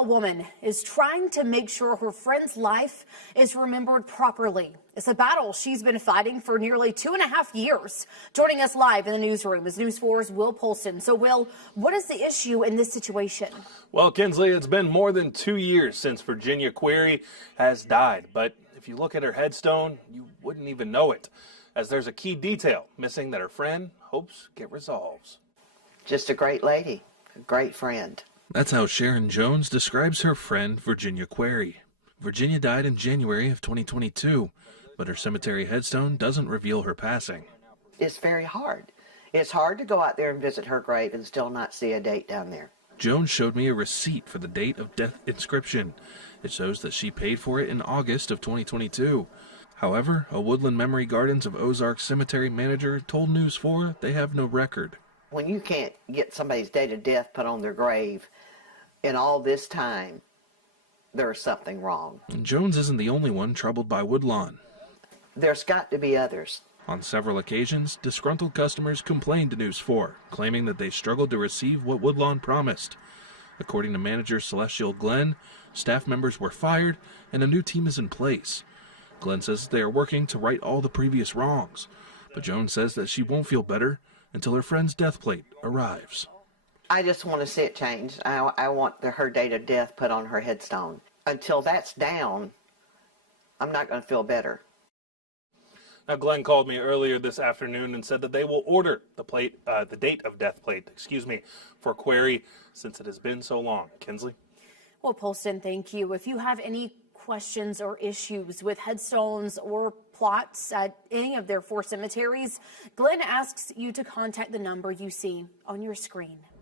Daleville woman is trying to make sure her friend's life is remembered properly. It's a battle she's been fighting for nearly 2.5 years. Joining us live in the newsroom is News 4's Will Polston. So, Will, what is the issue in this situation? Well, Kinsley, it's been more than 2 years since Virginia Query has died. But if you look at her headstone, you wouldn't even know it, as there's a key detail missing that her friend hopes get resolved. Just a great lady, a great friend. That's how Sharon Jones describes her friend Virginia Query. Virginia died in January of 2022, but her cemetery headstone doesn't reveal her passing. It's very hard. It's hard to go out there and visit her grave and still not see a date down there. Jones showed me a receipt for the date of death inscription. It shows that she paid for it in August of 2022. However, a Woodland Memory Gardens of Ozark cemetery manager told News 4 they have no record. When you can't get somebody's date of death put on their grave in all this time, there's something wrong. And Jones isn't the only one troubled by woodlawn. There's got to be others. On several occasions, disgruntled customers complained to News 4, claiming that they struggled to receive what Woodlawn promised. According to manager Celestial Glenn, staff members were fired and a new team is in place. Glenn says they are working to right all the previous wrongs, but Jones says that she won't feel better until her friend's death plate arrives. I just want to see it changed. I want her date of death put on her headstone. Until that's down, I'm not going to feel better. Now, Glenn called me earlier this afternoon and said that they will order the date of death plate, for Query, since it has been so long. Kinsley? Well, Polston, thank you. If you have any questions or issues with headstones or plots at any of their 4 cemeteries, Glenn asks you to contact the number you see on your screen.